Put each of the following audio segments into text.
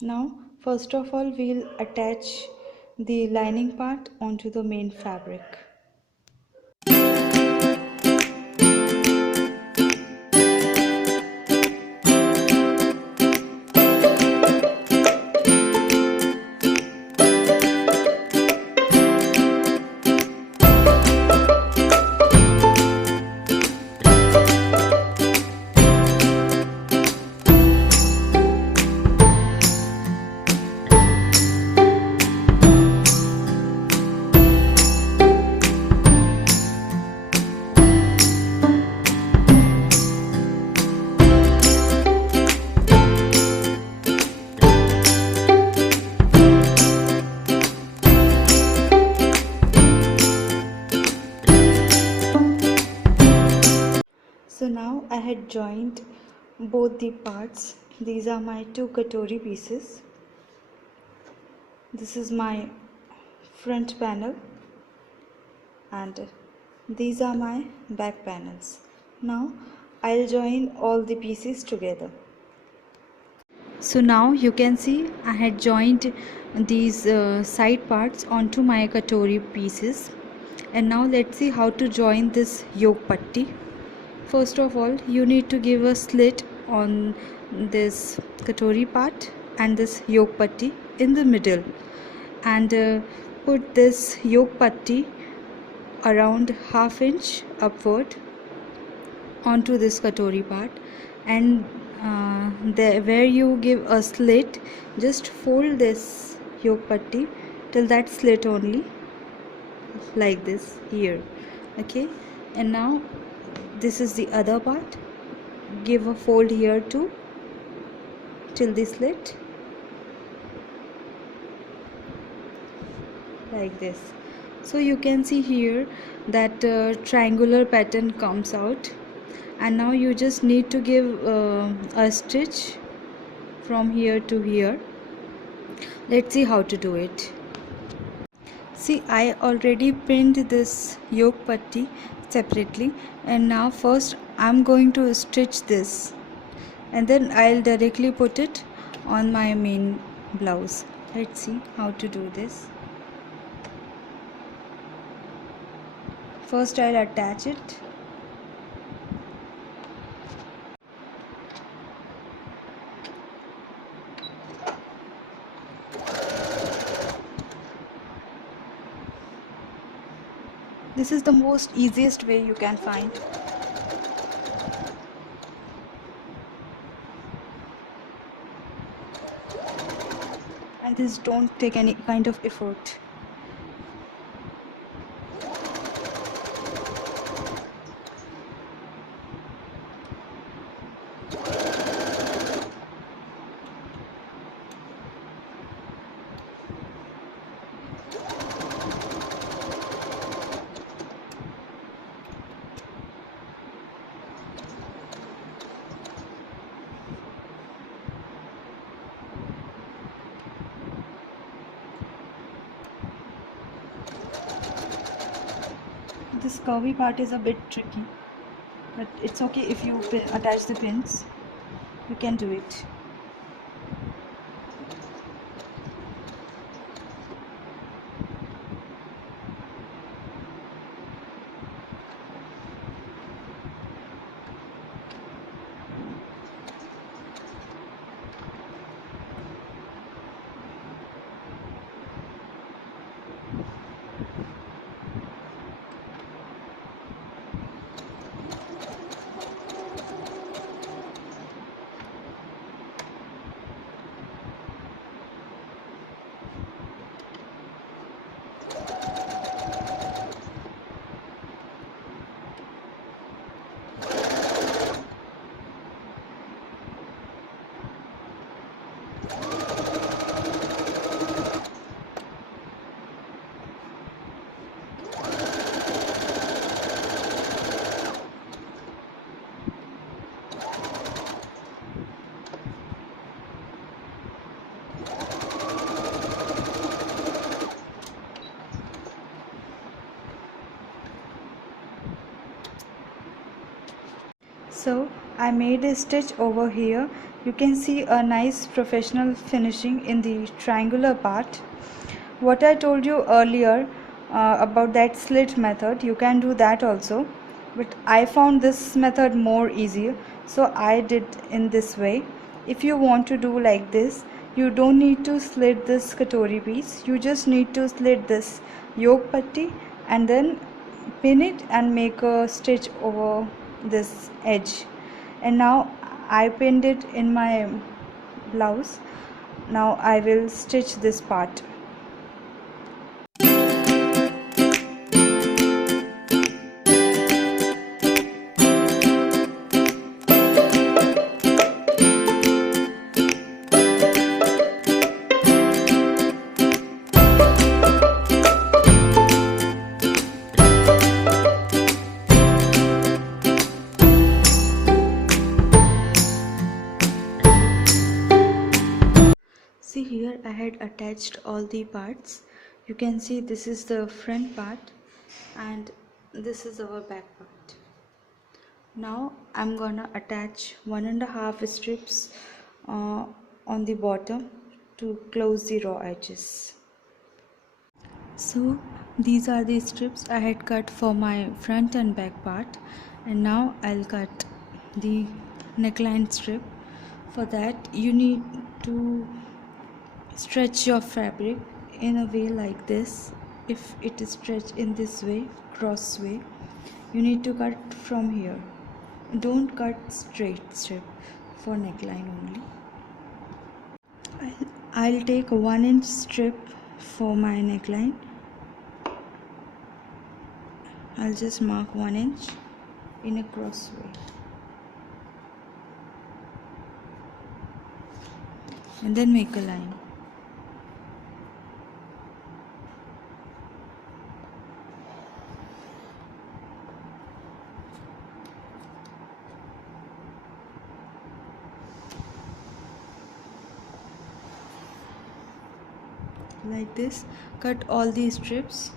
Now, first of all, we'll attach the lining part onto the main fabric. So now I had joined both the parts. These are my two katori pieces. This is my front panel and these are my back panels. Now I'll join all the pieces together. So now you can see I had joined these side parts onto my katori pieces, and now let's see how to join this yoke patti. First of all, you need to give a slit on this katori part and this yoke patti in the middle, and put this yoke patti around ½ inch upward onto this katori part, and where you give a slit, just fold this yoke patti till that slit only, like this here. Okay, and now this is the other part. Give a fold here too till the slit, like this. So you can see here that triangular pattern comes out, and now you just need to give a stitch from here to here. Let's see how to do it. See, I already pinned this yoke patti separately, and now first I'm going to stitch this, and then I'll directly put it on my main blouse. Let's see how to do this. First I'll attach it. This is the most easiest way you can find. And this don't take any kind of effort. This curvy part is a bit tricky, but it's okay if you attach the pins. You can do it. So I made a stitch over here You can see a nice professional finishing in the triangular part. What I told you earlier about that slit method, you can do that also, but I found this method more easier, so I did in this way. If you want to do like this, you don't need to slit this katori piece, you just need to slit this yoke patti and then pin it and make a stitch over this edge. And now I pinned it in my blouse. Now I will stitch this part. See, here I had attached all the parts. You can see this is the front part and this is our back part. Now I'm gonna attach 1.5 strips on the bottom to close the raw edges. So these are the strips I had cut for my front and back part, and now I'll cut the neckline strip. For that you need to stretch your fabric in a way like this. If it is stretched in this way, cross way, you need to cut from here. Don't cut straight strip for neckline only. I'll take a 1-inch strip for my neckline. I'll just mark 1 inch in a cross way and then make a line. Like this, cut all these strips.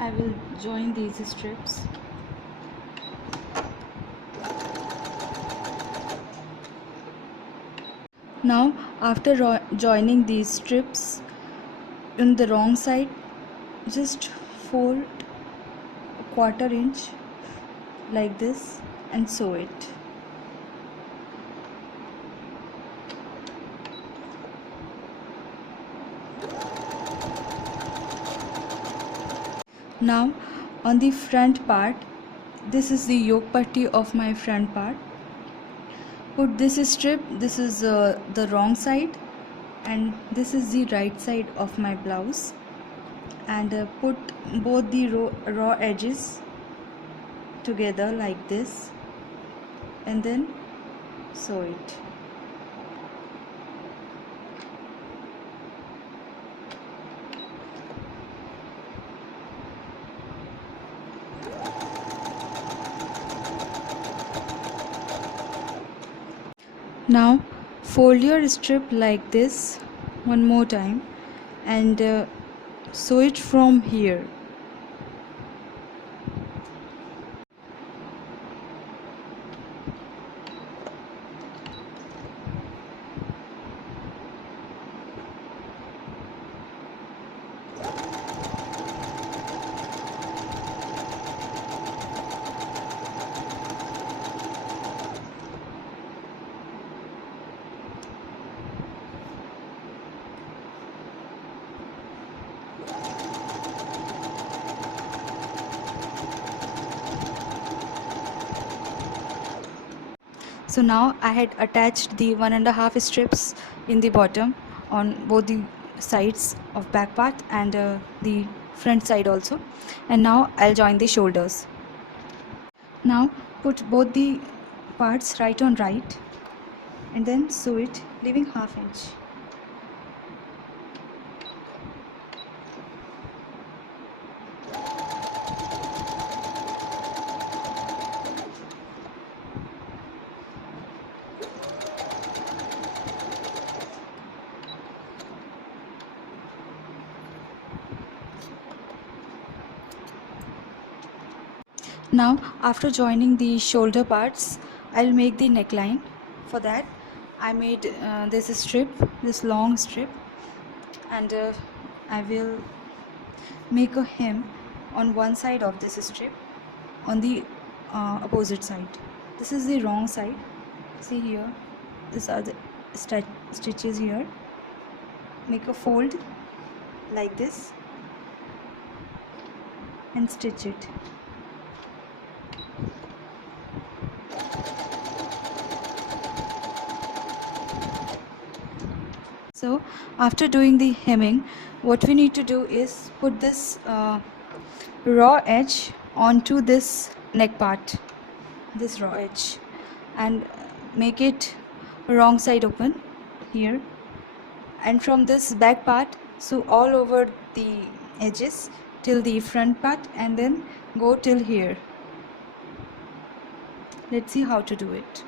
I will join these strips. Now after joining these strips in the wrong side, just fold a 1/4 inch like this and sew it. Now on the front part, this is the yoke patti of my front part. Put this strip, this is the wrong side and this is the right side of my blouse, and put both the raw edges together like this and then sew it. Now fold your strip like this one more time and sew it from here. So now I had attached the 1.5 strips in the bottom on both the sides of back part and the front side also, and now I'll join the shoulders. Now put both the parts right on right and then sew it, leaving 1/2 inch. Now after joining the shoulder parts, I'll make the neckline. For that I made this strip, this long strip, and I will make a hem on one side of this strip, on the opposite side. This is the wrong side. See here, these are the stitches here. Make a fold like this and stitch it. So after doing the hemming, what we need to do is put this raw edge onto this neck part, this raw edge, and make it wrong side open here, and from this back part sew all over the edges till the front part, and then go till here. Let's see how to do it.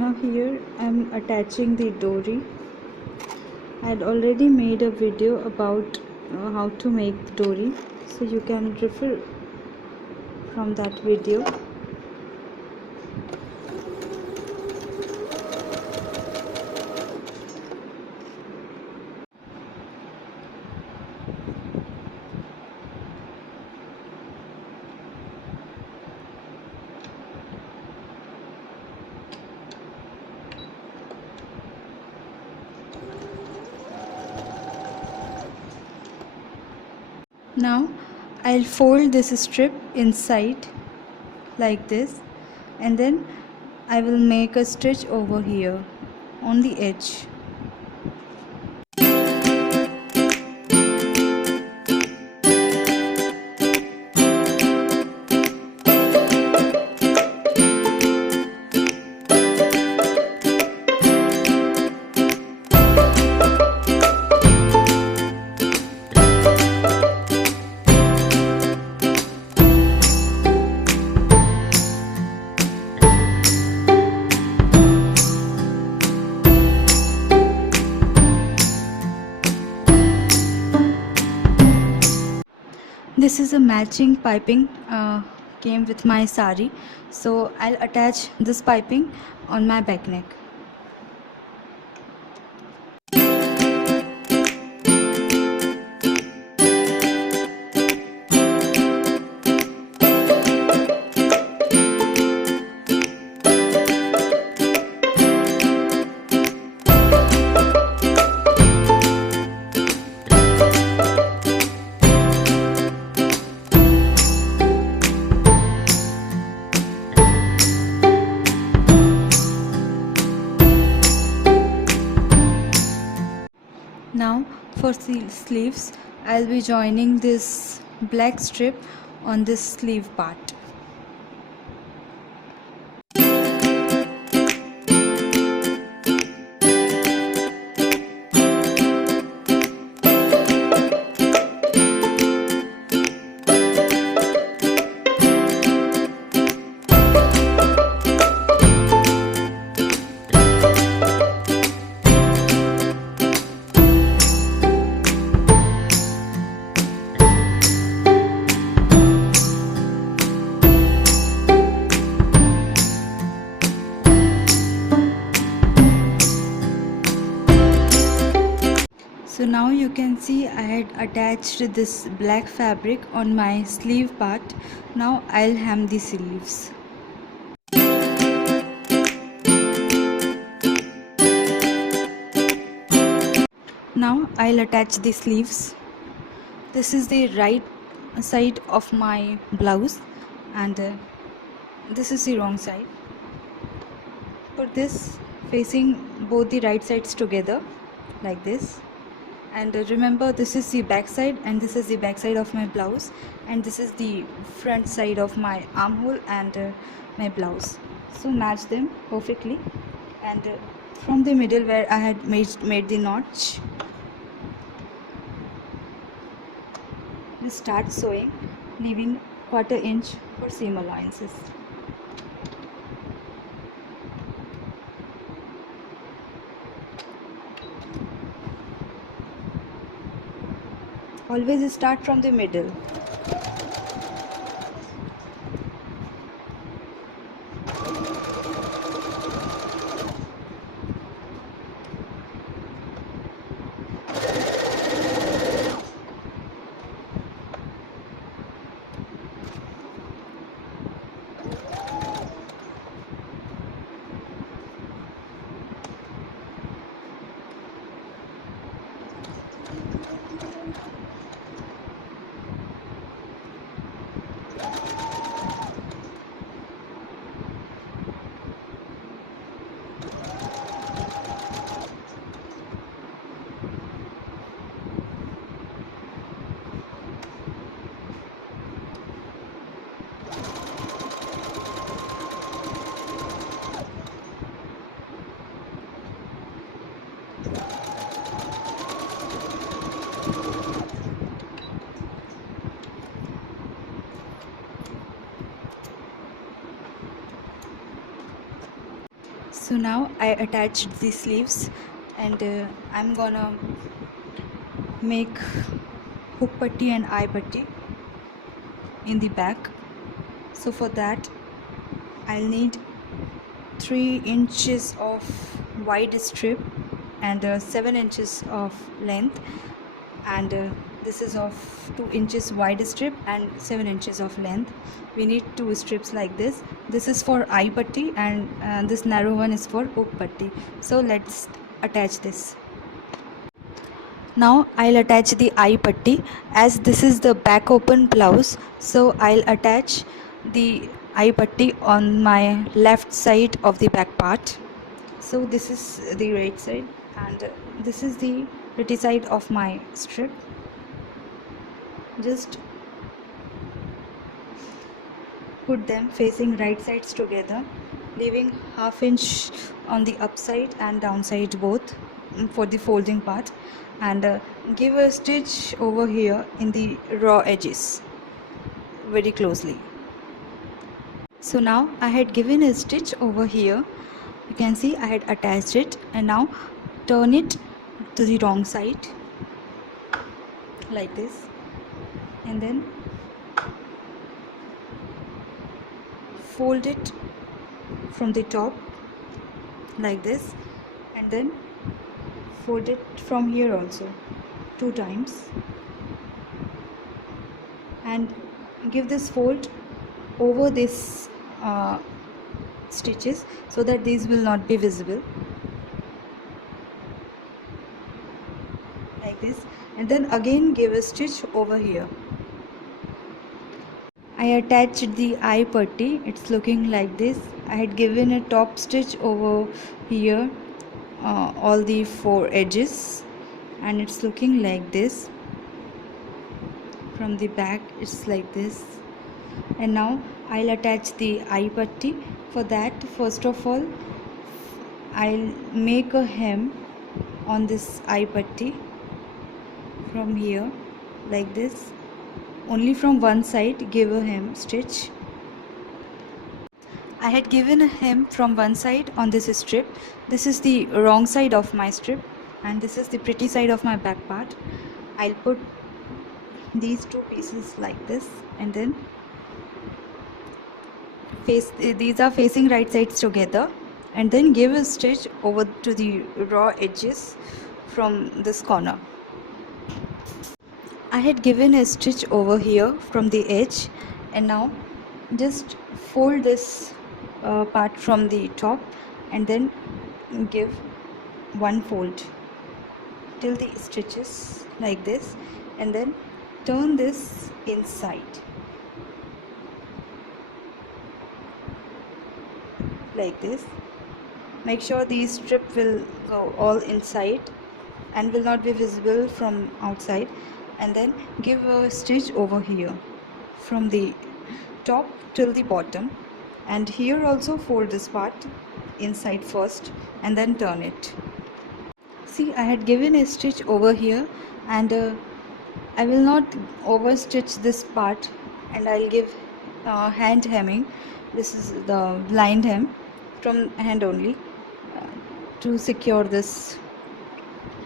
Now here I am attaching the dory. I had already made a video about how to make the dory, so you can refer from that video. Now I'll fold this strip inside like this, and then I will make a stitch over here on the edge. This is a matching piping came with my sari, so I'll attach this piping on my back neck. Now for the sleeves, I'll be joining this black strip on this sleeve part. So now you can see I had attached this black fabric on my sleeve part. Now I'll hem the sleeves. Now I'll attach the sleeves. This is the right side of my blouse, and this is the wrong side. Put this facing both the right sides together like this. And remember, this is the back side and this is the back side of my blouse, and this is the front side of my armhole and my blouse. So match them perfectly, and from the middle where I had made the notch, we start sewing, leaving 1/4 inch for seam allowances. Always start from the middle. So now I attached the sleeves, and I'm gonna make hook putty and eye putty in the back. So for that I'll need 3 inches of wide strip and 7 inches of length, and this is of 2 inches wide strip and 7 inches of length. We need 2 strips like this. This is for eye putty, and this narrow one is for hook putty. So let's attach this. Now I'll attach the eye putty, as this is the back open blouse, so I'll attach the eye putty on my left side of the back part. So this is the right side, and this is the pretty side of my strip. Just put them facing right sides together, leaving 1/2 inch on the upside and downside both for the folding part, and give a stitch over here in the raw edges very closely. So now I had given a stitch over here. You can see I had attached it, and now turn it to the wrong side like this, and then fold it from the top like this, and then fold it from here also 2 times, and give this fold over this stitches so that these will not be visible like this, and then again give a stitch over here. I attached the eye putty. It's looking like this. I had given a top stitch over here, all the 4 edges, and it's looking like this. From the back it's like this. And now I'll attach the eye putty. For that, first of all, I'll make a hem on this eye putty from here like this. Only from one side give a hem stitch. I had given a hem from one side on this strip. This is the wrong side of my strip, and this is the pretty side of my back part. I'll put these 2 pieces like this, and then these are facing right sides together, and then give a stitch over to the raw edges from this corner. I had given a stitch over here from the edge, and now just fold this part from the top, and then give one fold till the stitches like this, and then turn this inside like this, make sure the strip will go all inside and will not be visible from outside, and then give a stitch over here from the top till the bottom, and here also fold this part inside first and then turn it. See, I had given a stitch over here, and I will not overstitch this part, and I'll give hand hemming. This is the blind hem from hand only uh, to secure this,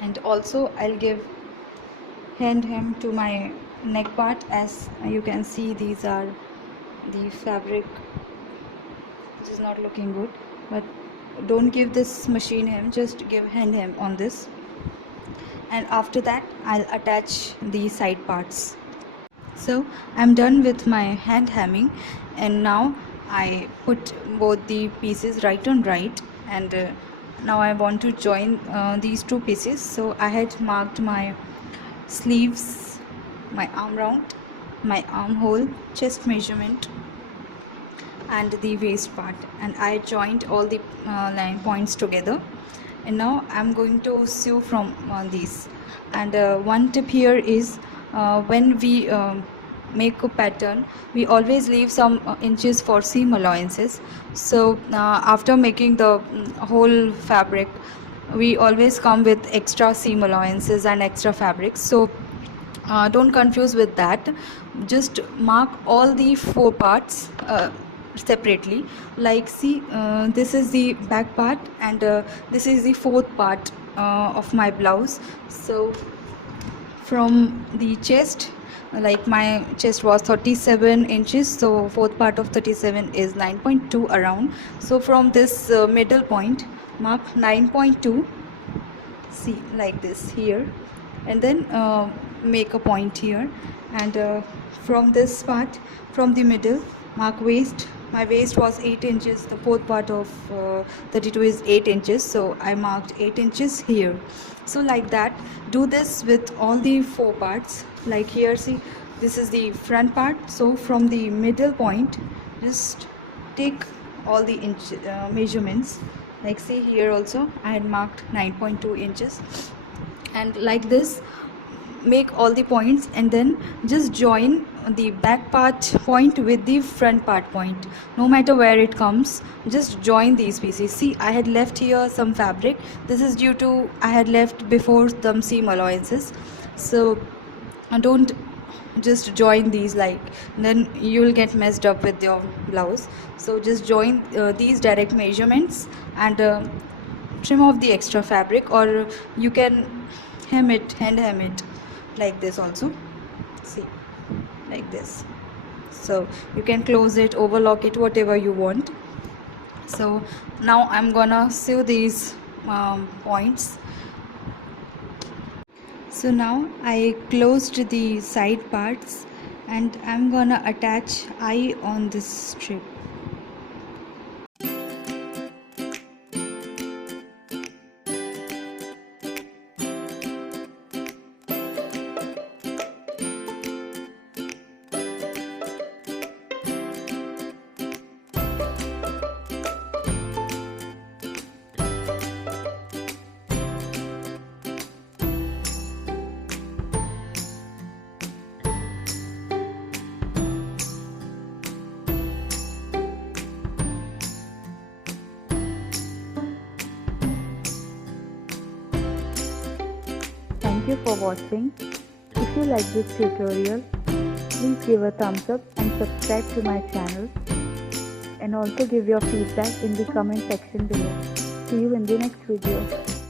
and also I'll give hand hem to my neck part. As you can see, these are the fabric which is not looking good, but don't give this machine hem, just give hand hem on this, and after that I'll attach the side parts. So I'm done with my hand hemming, and now I put both the pieces right on right, and now I want to join these two pieces. So I had marked my sleeves, my arm round, my armhole, chest measurement and the waist part, and I joined all the line points together, and now I'm going to sew from these. And one tip here is when we make a pattern, we always leave some inches for seam allowances. So after making the whole fabric, we always come with extra seam allowances and extra fabrics. So don't confuse with that. Just mark all the four parts separately. Like, see, this is the back part, and this is the fourth part of my blouse. So from the chest, like my chest was 37 inches, so fourth part of 37 is 9.2 around. So from this middle point, mark 9.2, see, like this here, and then make a point here, and from this part, from the middle, mark waist. My waist was 8 inches, the fourth part of 32 is 8 inches, so I marked 8 inches here. So like that, do this with all the four parts. Like here, see, this is the front part, so from the middle point, just take all the measurements. Like, see, here also I had marked 9.2 inches, and like this make all the points, and then just join the back part point with the front part point. No matter where it comes, just join these pieces. See, I had left here some fabric. This is due to I had left before some seam allowances. So don't just join these, like then you will get messed up with your blouse. So just join these direct measurements, and trim off the extra fabric, or you can hem it, hand hem it like this also. See, like this. So you can close it, overlock it, whatever you want. So now I'm gonna sew these points. So now I closed the side parts, and I'm gonna attach eye on this strip. Thank you for watching. If you like this tutorial, please give a thumbs up and subscribe to my channel, and also give your feedback in the comment section below. See you in the next video.